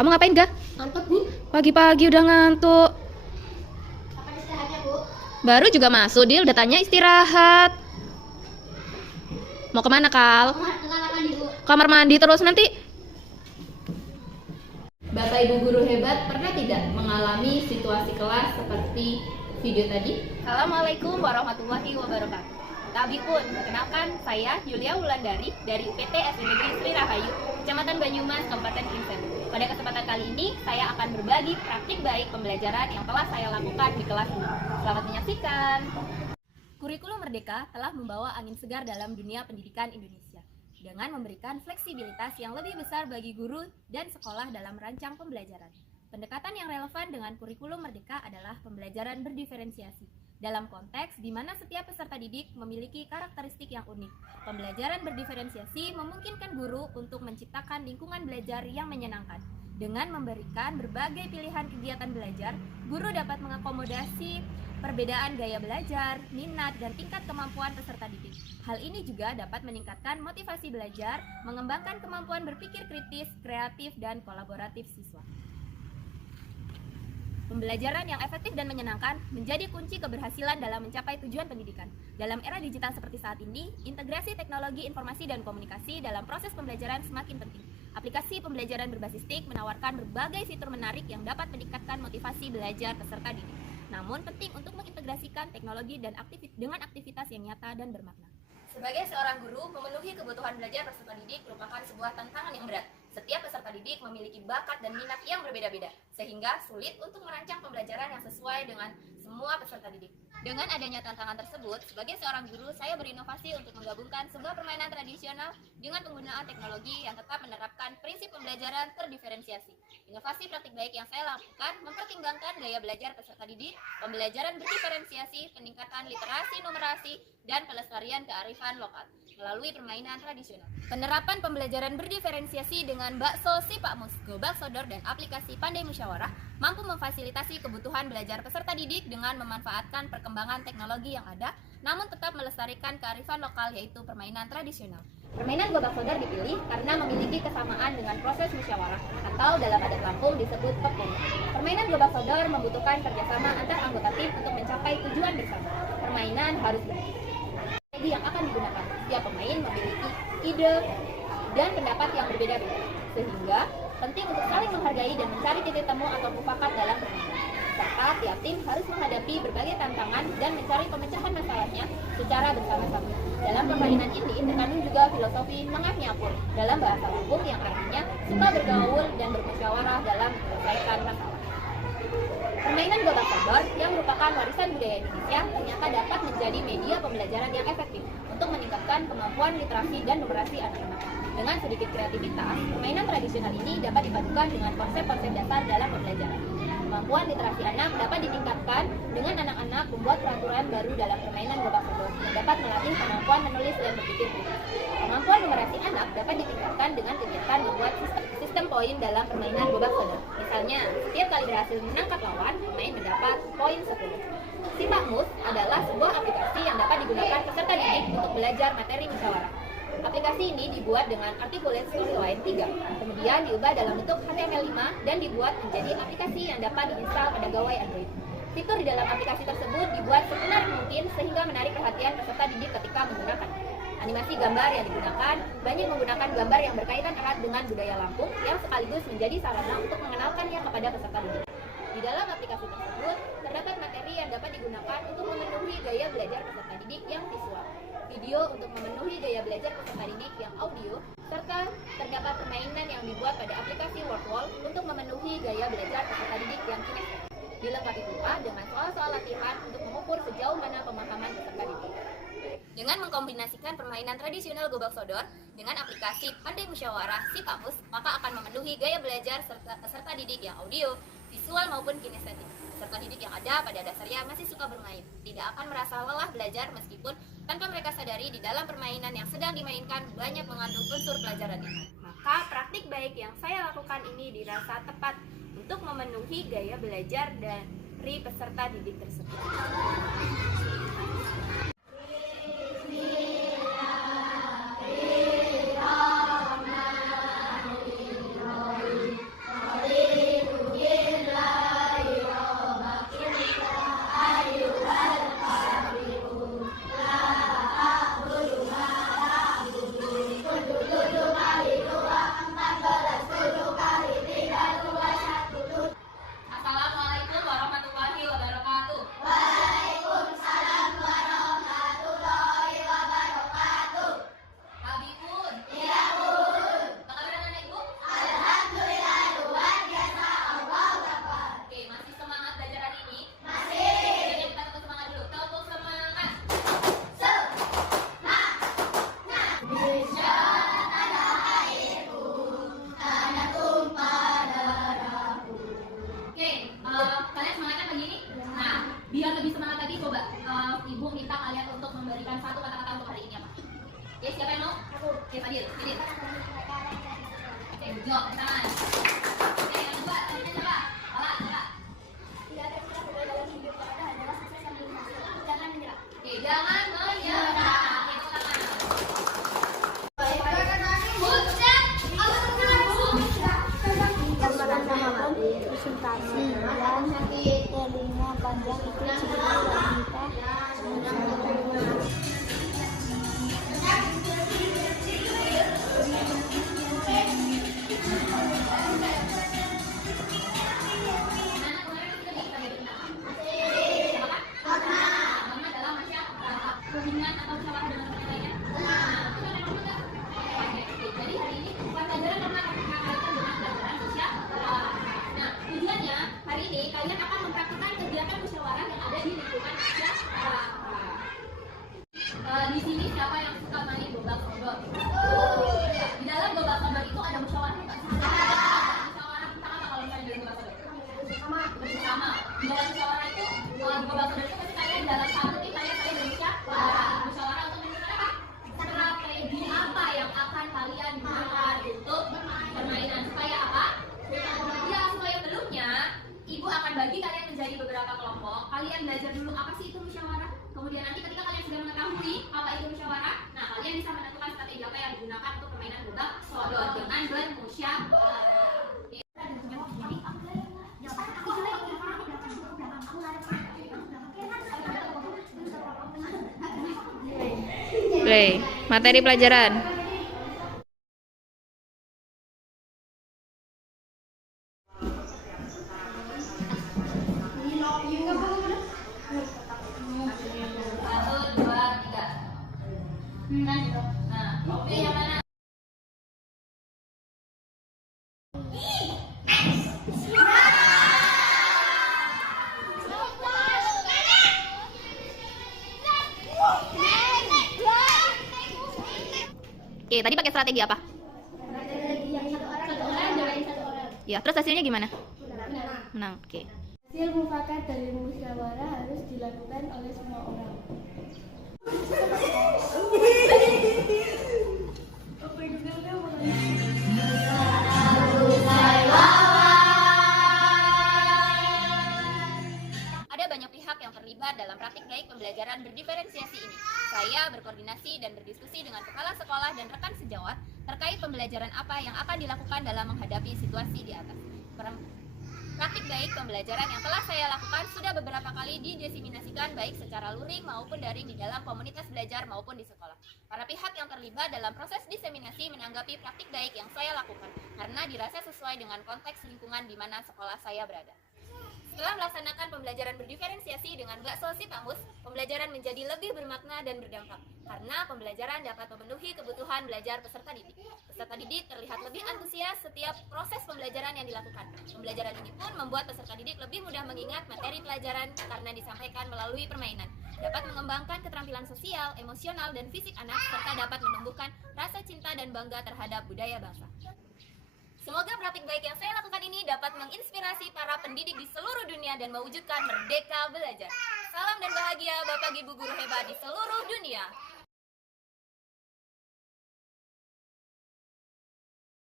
Kamu ngapain, Ga? Ngantuk, Bu. Pagi-pagi udah ngantuk. Kapan istirahatnya, Bu? Baru juga masuk, Dil. Udah tanya istirahat. Mau kemana, Kal? Kamar mandi, Bu. Kamar mandi terus nanti. Bapak Ibu guru hebat, pernah tidak mengalami situasi kelas seperti video tadi? Assalamualaikum warahmatullahi wabarakatuh. Tabi pun, perkenalkan saya Yulia Wulandari dari PT SD Negeri Sri Rahayu, Kecamatan Banyumas, Kabupaten Klaten. Pada kesempatan kali ini, saya akan berbagi praktik baik pembelajaran yang telah saya lakukan di kelas ini. Selamat menyaksikan. Kurikulum Merdeka telah membawa angin segar dalam dunia pendidikan Indonesia dengan memberikan fleksibilitas yang lebih besar bagi guru dan sekolah dalam merancang pembelajaran. Pendekatan yang relevan dengan kurikulum Merdeka adalah pembelajaran berdiferensiasi dalam konteks di mana setiap peserta didik memiliki karakteristik yang unik. Pembelajaran berdiferensiasi memungkinkan guru untuk menciptakan lingkungan belajar yang menyenangkan. Dengan memberikan berbagai pilihan kegiatan belajar, guru dapat mengakomodasi perbedaan gaya belajar, minat, dan tingkat kemampuan peserta didik. Hal ini juga dapat meningkatkan motivasi belajar, mengembangkan kemampuan berpikir kritis, kreatif, dan kolaboratif siswa. Pembelajaran yang efektif dan menyenangkan menjadi kunci keberhasilan dalam mencapai tujuan pendidikan. Dalam era digital seperti saat ini, integrasi teknologi informasi dan komunikasi dalam proses pembelajaran semakin penting. Aplikasi pembelajaran berbasis TIK menawarkan berbagai fitur menarik yang dapat meningkatkan motivasi belajar peserta didik. Namun penting untuk mengintegrasikan teknologi dan dengan aktivitas yang nyata dan bermakna. Sebagai seorang guru, memenuhi kebutuhan belajar peserta didik merupakan sebuah tantangan yang berat. Setiap peserta didik memiliki bakat dan minat yang berbeda-beda, sehingga sulit untuk merancang pembelajaran yang sesuai dengan semua peserta didik. Dengan adanya tantangan tersebut, sebagai seorang guru, saya berinovasi untuk menggabungkan sebuah permainan tradisional dengan penggunaan teknologi yang tetap menerapkan prinsip pembelajaran terdiferensiasi. Inovasi praktik baik yang saya lakukan mempertimbangkan gaya belajar peserta didik, pembelajaran berdiferensiasi, peningkatan literasi numerasi, dan pelestarian kearifan lokal melalui permainan tradisional. Penerapan pembelajaran berdiferensiasi dengan bakso si Pak Mus, Gobak Sodor, dan aplikasi Pandai Musyawarah mampu memfasilitasi kebutuhan belajar peserta didik dengan memanfaatkan perkembangan teknologi yang ada, namun tetap melestarikan kearifan lokal yaitu permainan tradisional. Permainan Gobak Sodor dipilih karena memiliki kesamaan dengan proses musyawarah atau dalam adat Lampung disebut pekun. Permainan Gobak Sodor membutuhkan kerjasama antar anggota tim untuk mencapai tujuan bersama. Permainan harus strategi yang akan digunakan. Setiap pemain memiliki ide dan pendapat yang berbeda-beda, sehingga penting untuk saling menghargai dan mencari titik temu atau mufakat dalam permainan. Serta tiap tim harus menghadapi berbagai tantangan dan mencari pemecahan masalahnya secara bersama-sama. Dalam permainan ini terkandung juga filosofi Mengah Nyapur dalam bahasa Lampung yang artinya suka bergaul dan bermusyawarah dalam menyelesaikan masalah. Permainan Gobak Sodor yang merupakan warisan budaya Indonesia ternyata dapat menjadi media pembelajaran yang efektif untuk meningkatkan kemampuan literasi dan numerasi anak-anak. Dengan sedikit kreativitas, permainan tradisional ini dapat dipadukan dengan konsep-konsep dasar dalam pembelajaran. Kemampuan literasi anak dapat ditingkatkan dengan anak-anak membuat peraturan baru dalam permainan Gobak Sodor yang dapat melatih kemampuan menulis dan berpikir kritis. Kemampuan numerasi anak dapat ditingkatkan dengan kegiatan membuat sistem poin dalam permainan Gobak Sodor. Misalnya, setiap kali berhasil menangkap lawan, pemain mendapat poin 10. Si Pak Mus adalah sebuah aplikasi yang dapat digunakan peserta didik untuk belajar materi musyawarah. Aplikasi ini dibuat dengan Articulate Storyline 3, kemudian diubah dalam bentuk HTML5 dan dibuat menjadi aplikasi yang dapat diinstal pada gawai Android. Fitur di dalam aplikasi tersebut dibuat semenarik mungkin sehingga menarik perhatian peserta didik ketika menggunakan. Animasi gambar yang digunakan banyak menggunakan gambar yang berkaitan erat dengan budaya Lampung yang sekaligus menjadi sarana untuk mengenalkannya kepada peserta didik. Di dalam aplikasi tersebut terdapat materi yang dapat digunakan untuk memenuhi gaya belajar peserta didik yang visual, video untuk memenuhi gaya belajar peserta didik yang audio, serta terdapat permainan yang dibuat pada aplikasi WordWall untuk memenuhi gaya belajar peserta didik yang kinestetik. Dilengkapi pula dengan soal-soal latihan untuk mengukur sejauh mana pemahaman peserta didik. Dengan mengkombinasikan permainan tradisional Gobak Sodor dengan aplikasi Pandai Musyawarah si Pak Mus, maka akan memenuhi gaya belajar peserta didik yang audio, visual maupun kinestetik. Peserta didik yang ada pada dasarnya masih suka bermain, tidak akan merasa lelah belajar meskipun tanpa mereka sadari di dalam permainan yang sedang dimainkan banyak mengandung unsur pelajaran ini. Maka praktik baik yang saya lakukan ini dirasa tepat untuk memenuhi gaya belajar dari peserta didik tersebut. Ibu minta kalian untuk memberikan satu kata-kata untuk hari ini apa? Oke, siapa yang mau? Aku. Oke, Fadil. Oke, jawab tangan. Oke, yang kedua, tadi siapa? Salah, salah. Tidak ada istilah gagal dalam hidup yang ada adalah sukses sambil menghasilkan. Jangan menyerah. Oke, jangan menyerah. Oke, tepuk tangan. Pertama-tama presentasi dan telinga panjang itu cerita wanita. Kalian akan mempraktikkan kegiatan musyawarah yang ada di lingkungan musyawarah. Di sini siapa yang suka main gobak sodor? Di dalam gobak sodor itu ada musyawarah nggak? Musyawarah tentang apa kalau misalnya di dalam gobak sodor? Bersama. Di dalam musyawarah itu di gobak sodor itu pasti kalian dalam satu tim kalian bermusyawarah. Musyawarah untuk menentukan apa? Strategi apa yang akan kalian gunakan untuk permainan supaya apa? Ya, supaya belumnya Ibu akan bagi kalian menjadi beberapa kelompok. Kalian belajar dulu apa sih itu musyawarah. Kemudian nanti ketika kalian sudah mengetahui apa itu musyawarah, nah kalian bisa menentukan strategi apa yang digunakan untuk permainan gobak sodor dengan bermusyawarah. Play. Materi pelajaran. Satu, dua, tiga. Nah, oke yang mana? Oke, tadi pakai strategi apa? Satu orang doain satu orang. Ya, terus hasilnya gimana? Menang. Oke. Hasil mufakat dari musyawarah harus dilakukan oleh semua orang. Ada banyak pihak yang terlibat dalam praktik baik pembelajaran berdiferensiasi ini. Saya berkoordinasi dan berdiskusi dengan kepala sekolah dan rekan sejawat terkait pembelajaran apa yang akan dilakukan dalam menghadapi situasi di atas. Praktik baik pembelajaran yang telah saya lakukan sudah beberapa kali didiseminasikan baik secara luring maupun daring di dalam komunitas belajar maupun di sekolah. Para pihak yang terlibat dalam proses diseminasi menanggapi praktik baik yang saya lakukan karena dirasa sesuai dengan konteks lingkungan di mana sekolah saya berada. Setelah melaksanakan pembelajaran berdiferensiasi dengan bakso si Pamus, pembelajaran menjadi lebih bermakna dan berdampak karena pembelajaran dapat memenuhi kebutuhan belajar peserta didik. Peserta didik terlihat lebih antusias setiap proses pembelajaran yang dilakukan. Pembelajaran ini pun membuat peserta didik lebih mudah mengingat materi pelajaran karena disampaikan melalui permainan. Dapat mengembangkan keterampilan sosial, emosional, dan fisik anak serta dapat menumbuhkan rasa cinta dan bangga terhadap budaya bangsa. Semoga praktik baik yang saya lakukan ini dapat menginspirasi para pendidik di seluruh dunia dan mewujudkan merdeka belajar. Salam dan bahagia Bapak Ibu guru hebat di seluruh dunia.